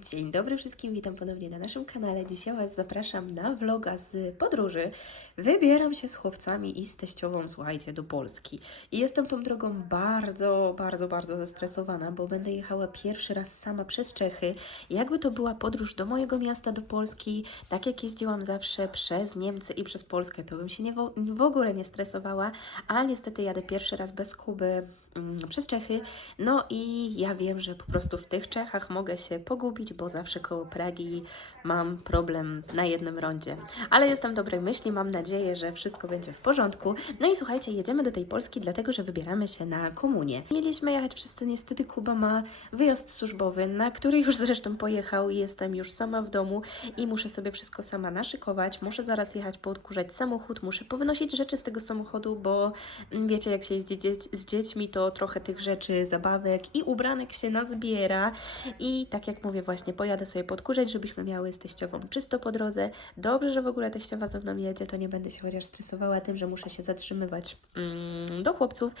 Dzień dobry wszystkim, witam ponownie na naszym kanale. Dzisiaj Was zapraszam na vloga z podróży. Wybieram się z chłopcami i z teściową, słuchajcie, do Polski. I jestem tą drogą bardzo, bardzo, bardzo zestresowana, bo będę jechała pierwszy raz sama przez Czechy. Jakby to była podróż do mojego miasta, do Polski, tak jak jeździłam zawsze przez Niemcy i przez Polskę, to bym się nie w, ogóle nie stresowała, a niestety jadę pierwszy raz bez Kuby mm, przez Czechy. No i ja wiem, że po prostu w tych Czechach mogę się pogubić, bo zawsze koło Pragi mam problem na jednym rondzie. Ale jestem dobrej myśli, mam nadzieję, że wszystko będzie w porządku. No i słuchajcie, jedziemy do tej Polski, dlatego że wybieramy się na komunię. Mieliśmy jechać wszyscy, niestety Kuba ma wyjazd służbowy, na który już zresztą pojechał i jestem już sama w domu i muszę sobie wszystko sama naszykować. Muszę zaraz jechać poodkurzać samochód, muszę powynosić rzeczy z tego samochodu, bo mm, wiecie, jak się jeździ z dziećmi, to trochę tych rzeczy, zabawek i ubranek się nazbiera. I tak jak mówię, właśnie pojadę sobie podkurzać, żebyśmy miały z teściową czysto po drodze. Dobrze, że w ogóle teściowa ze mną jedzie, to nie będę się chociaż stresowała tym, że muszę się zatrzymywać mm, do chłopców.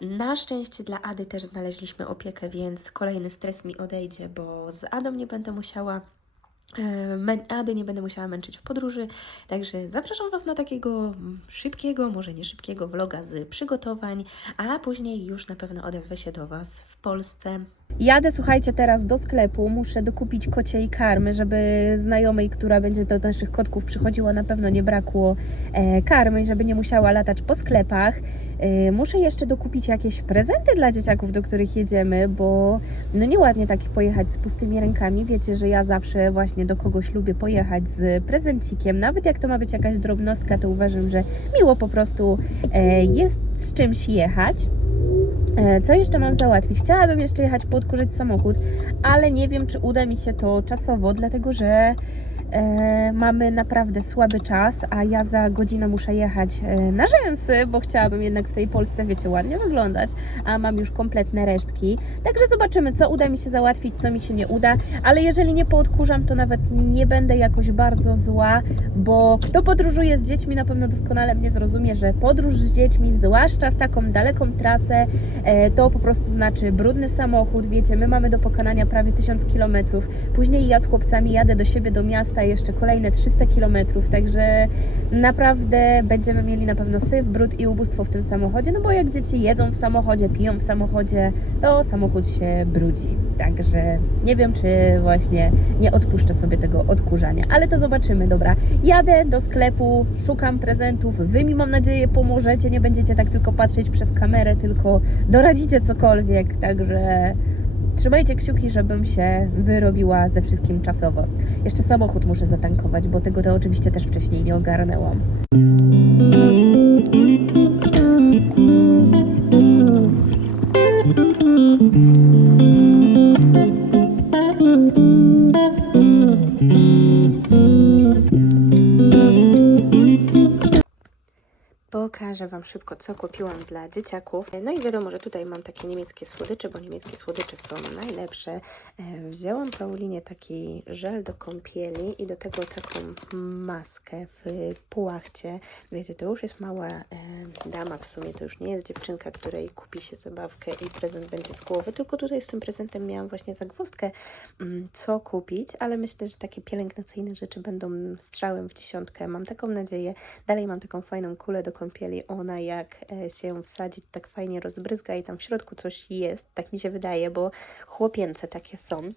Na szczęście dla Ady też znaleźliśmy opiekę, więc kolejny stres mi odejdzie, bo z Adą nie będę musiała e, Ady nie będę musiała męczyć w podróży, także zapraszam Was na takiego mm, szybkiego, może nie szybkiego vloga z przygotowań, a później już na pewno odezwę się do Was w Polsce. Jadę, słuchajcie, teraz do sklepu. Muszę dokupić kociej karmy, żeby znajomej, która będzie do naszych kotków przychodziła, na pewno nie brakło e, karmy, żeby nie musiała latać po sklepach. E, muszę jeszcze dokupić jakieś prezenty dla dzieciaków, do których jedziemy, bo no nieładnie tak pojechać z pustymi rękami. Wiecie, że ja zawsze właśnie do kogoś lubię pojechać z prezencikiem. Nawet jak to ma być jakaś drobnostka, to uważam, że miło po prostu e, jest z czymś jechać. E, Co jeszcze mam załatwić? Chciałabym jeszcze jechać podkurzyć samochód, ale nie wiem, czy uda mi się to czasowo, dlatego że e, mamy naprawdę słaby czas, a ja za godzinę muszę jechać e, na rzęsy, bo chciałabym jednak w tej Polsce, wiecie, ładnie wyglądać, a mam już kompletne resztki. Także zobaczymy, co uda mi się załatwić, co mi się nie uda, ale jeżeli nie poodkurzam, to nawet nie będę jakoś bardzo zła, bo kto podróżuje z dziećmi na pewno doskonale mnie zrozumie, że podróż z dziećmi, zwłaszcza w taką daleką trasę, e, to po prostu znaczy brudny samochód, wiecie, my mamy do pokonania prawie 1000 km, później ja z chłopcami jadę do siebie do miasta jeszcze kolejne 300 km, także naprawdę będziemy mieli na pewno syf, brud i ubóstwo w tym samochodzie, no bo jak dzieci jedzą w samochodzie, piją w samochodzie, to samochód się brudzi, także nie wiem, czy właśnie nie odpuszczę sobie tego odkurzania, ale to zobaczymy, dobra, jadę do sklepu, szukam prezentów, wy mi mam nadzieję pomożecie, nie będziecie tak tylko patrzeć przez kamerę, tylko doradzicie cokolwiek, także trzymajcie kciuki, żebym się wyrobiła ze wszystkim czasowo. Jeszcze samochód muszę zatankować, bo tego to oczywiście też wcześniej nie ogarnęłam. Pokażę Wam szybko, co kupiłam dla dzieciaków. No i wiadomo, że tutaj mam takie niemieckie słodycze, bo niemieckie słodycze są najlepsze. E, Wzięłam Paulinie taki żel do kąpieli i do tego taką maskę w pułachcie. Wiecie, to już jest mała e, dama w sumie, to już nie jest dziewczynka, której kupi się zabawkę i prezent będzie z głowy, tylko tutaj z tym prezentem miałam właśnie zagwozdkę, mm, co kupić, ale myślę, że takie pielęgnacyjne rzeczy będą strzałem w dziesiątkę. Mam taką nadzieję. Dalej mam taką fajną kulę do kąpieli. Ona jak e, się wsadzi, to tak fajnie rozbryzga i tam w środku coś jest, tak mi się wydaje, bo chłopięce takie są.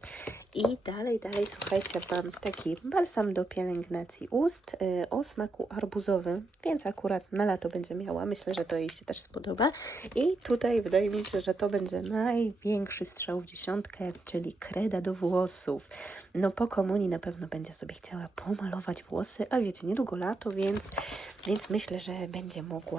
I dalej, dalej, słuchajcie, mam taki balsam do pielęgnacji ust y, o smaku arbuzowym, więc akurat na lato będzie miała. Myślę, że to jej się też spodoba. I tutaj wydaje mi się, że to będzie największy strzał w dziesiątkę, czyli kreda do włosów. No po komunii na pewno będzie sobie chciała pomalować włosy, a wiecie, niedługo lato, więc, więc myślę, że będzie mogła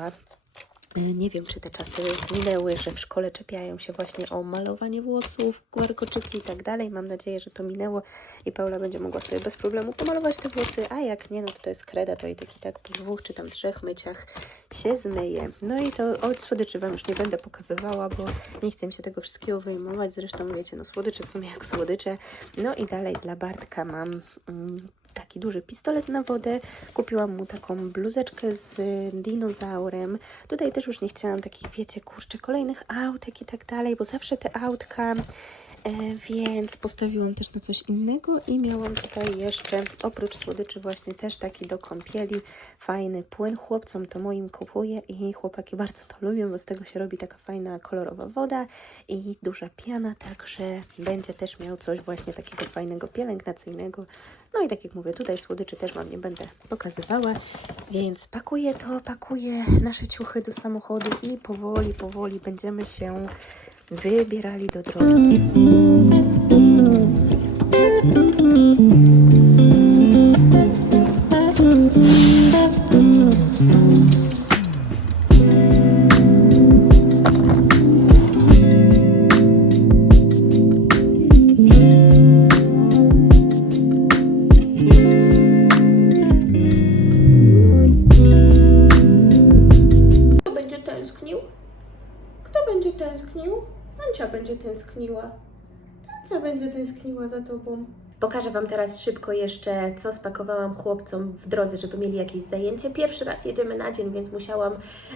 E, nie wiem, czy te czasy minęły, że w szkole czepiają się właśnie o malowanie włosów, warkoczyki i tak dalej. Mam nadzieję, że to minęło i Paula będzie mogła sobie bez problemu pomalować te włosy, a jak nie, no to to jest kreda, to i tak i tak po dwóch czy tam trzech myciach się zmyje. No i to od słodyczy Wam już nie będę pokazywała, bo nie chcę mi się tego wszystkiego wyjmować. Zresztą wiecie, no słodycze w sumie jak słodycze. No i dalej dla Bartka mam mm, taki duży pistolet na wodę. Kupiłam mu taką bluzeczkę z dinozaurem. Tutaj też już nie chciałam takich, wiecie, kurczę, kolejnych autek i tak dalej, bo zawsze te autka więc postawiłam też na coś innego i miałam tutaj jeszcze, oprócz słodyczy właśnie też taki do kąpieli, fajny płyn. Chłopcom to moim kupuję i chłopaki bardzo to lubią, bo z tego się robi taka fajna kolorowa woda i duża piana, także będzie też miał coś właśnie takiego fajnego, pielęgnacyjnego. No i tak jak mówię, tutaj słodyczy też Wam nie będę pokazywała, więc pakuję to, pakuję nasze ciuchy do samochodu i powoli, powoli będziemy się wybierali do drogi. Kto będzie tęsknił? Kto będzie tęsknił? Ancia będzie tęskniła. Ancia będzie tęskniła za tobą. Pokażę Wam teraz szybko jeszcze, co spakowałam chłopcom w drodze, żeby mieli jakieś zajęcie. Pierwszy raz jedziemy na dzień, więc musiałam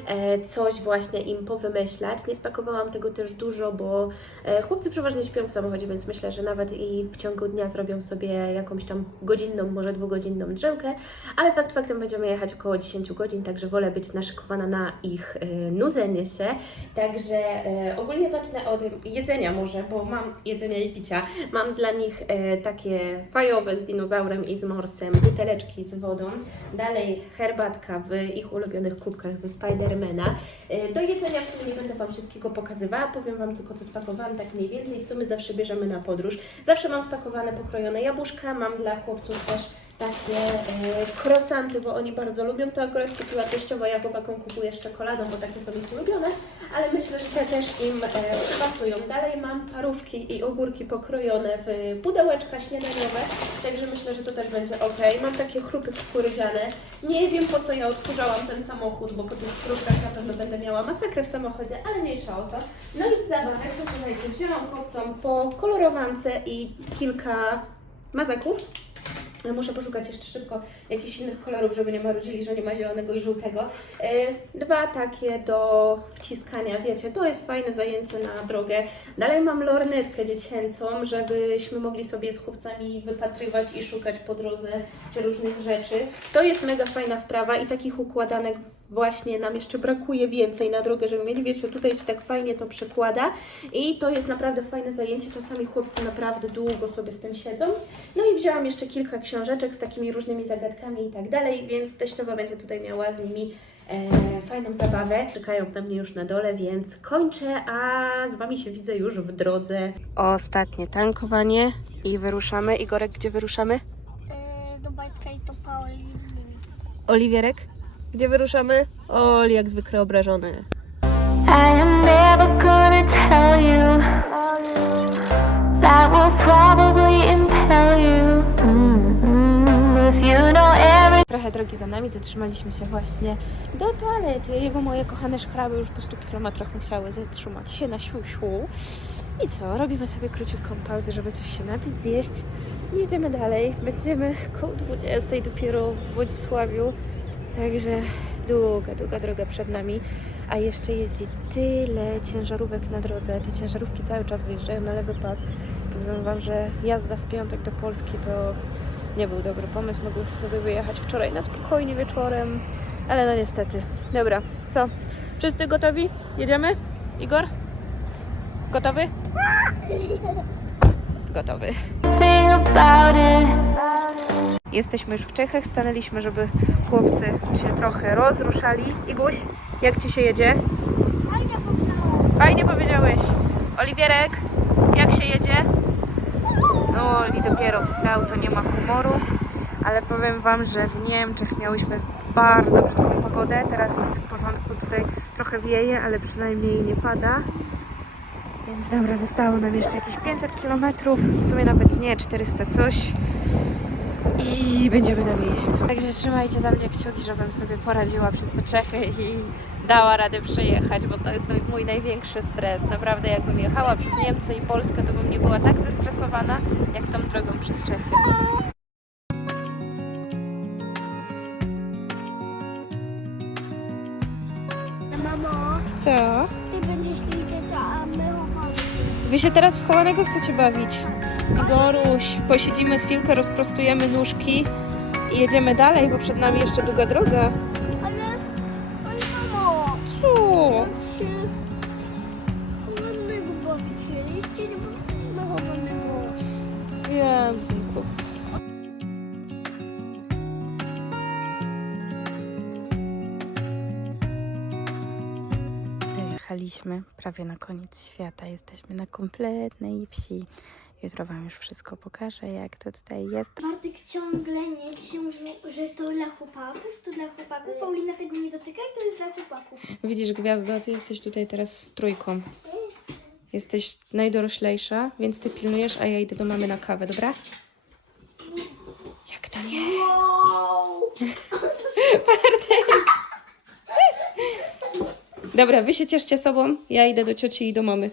e, coś właśnie im powymyślać. Nie spakowałam tego też dużo, bo e, chłopcy przeważnie śpią w samochodzie, więc myślę, że nawet i w ciągu dnia zrobią sobie jakąś tam godzinną, może dwugodzinną drzemkę, ale fakt faktem będziemy jechać około 10 godzin, także wolę być naszykowana na ich e, nudzenie się. Także ogólnie zacznę od jedzenia może, bo mam jedzenia i picia. Mam dla nich e, takie fajowe z dinozaurem i z morsem, buteleczki z wodą. Dalej herbatka w ich ulubionych kubkach ze Spidermana. E, do jedzenia w sumie nie będę Wam wszystkiego pokazywała, powiem Wam tylko co spakowałam tak mniej więcej, co my zawsze bierzemy na podróż. Zawsze mam spakowane pokrojone jabłuszka, mam dla chłopców też takie e, krosanty, bo oni bardzo lubią. To akurat kupiła teściowa, ja chłopakom kupuję z czekoladą, bo takie są ich ulubione, ale myślę, że te też im e, pasują. Dalej mam parówki i ogórki pokrojone w pudełeczka śniadaniowe, także myślę, że to też będzie ok. Mam takie chrupy kukurydziane. Nie wiem po co ja odkurzałam ten samochód, bo po tych chrupkach na pewno będę miała masakrę w samochodzie, ale mniejsza o to. No i z zabawek, to słuchajcie, wzięłam chłopcom po kolorowance i kilka mazaków. Muszę poszukać jeszcze szybko jakichś innych kolorów, żeby nie marudzili, że nie ma zielonego i żółtego. E, Dwa takie do wciskania, wiecie, to jest fajne zajęcie na drogę. Dalej mam lornetkę dziecięcą, żebyśmy mogli sobie z chłopcami wypatrywać i szukać po drodze różnych rzeczy. To jest mega fajna sprawa i takich układanek właśnie nam jeszcze brakuje więcej na drogę, żeby mieli, wiecie, tutaj się tak fajnie to przekłada i to jest naprawdę fajne zajęcie, czasami chłopcy naprawdę długo sobie z tym siedzą. No i wzięłam jeszcze kilka książeczek z takimi różnymi zagadkami i tak dalej, więc teściowa będzie tutaj miała z nimi e, fajną zabawę. Czekają na mnie już na dole, więc kończę, a z Wami się widzę już w drodze. Ostatnie tankowanie i wyruszamy. Igorek, gdzie wyruszamy? E, do Bajtka i to Pauli. Oliwierek? Gdzie wyruszamy? Oli, jak zwykle obrażony. I am never gonna tell you. That will probably impel you. Mm-hmm. If you know every Trochę drogi za nami, zatrzymaliśmy się właśnie do toalety, bo moje kochane szkraby już po 100 kilometrach musiały zatrzymać się na siusiu. I co, robimy sobie króciutką pauzę, żeby coś się napić, zjeść i jedziemy dalej. Będziemy koło 20 dopiero w Wodzisławiu, także długa, długa droga przed nami. A jeszcze jeździ tyle ciężarówek na drodze. Te ciężarówki cały czas wyjeżdżają na lewy pas. Powiem Wam, że jazda w piątek do Polski to nie był dobry pomysł. Mogłem sobie wyjechać wczoraj na spokojnie wieczorem, ale no niestety. Dobra, co? Wszyscy gotowi? Jedziemy? Igor? Gotowy? Gotowy. Jesteśmy już w Czechach, stanęliśmy, żeby chłopcy się trochę rozruszali. Iguś, jak Ci się jedzie? Fajnie powiedziałeś. Oliwierek, jak się jedzie? No, Oli dopiero wstał, to nie ma humoru, ale powiem Wam, że w Niemczech miałyśmy bardzo brzydką pogodę. Teraz jest w porządku, tutaj trochę wieje, ale przynajmniej nie pada. Więc dobra, zostało nam jeszcze jakieś 500 km, w sumie nawet nie, 400 coś i będziemy na miejscu. Także trzymajcie za mnie kciuki, żebym sobie poradziła przez te Czechy i dała radę przejechać, bo to jest mój- największy stres. Naprawdę jakbym jechała przez Niemcy i Polskę, to bym nie była tak zestresowana, jak tą drogą przez Czechy. Mamo, Co? ty będziesz liczyć, a my. Wy się teraz w chowanego chcecie bawić. Igoruś, posiedzimy chwilkę, rozprostujemy nóżki i jedziemy dalej, bo przed nami jeszcze długa droga. Ale, ale mamo, Co? się chowanego bawicie. Jeszcze nie bawiliśmy chowanego. Wiem, Dojechaliśmy prawie na koniec świata. Jesteśmy na kompletnej wsi. Jutro Wam już wszystko pokażę, jak to tutaj jest. Bartek ciągle nie książył, że to dla chłopaków, to dla chłopaków. Paulina tego nie dotykaj, to jest dla chłopaków. Widzisz, Gwiazdo, Ty jesteś tutaj teraz z trójką. Jesteś najdoroślejsza, więc Ty pilnujesz, a ja idę do mamy na kawę, dobra? Jak to nie? Wow! Dobra, Wy się cieszcie sobą, ja idę do cioci i do mamy.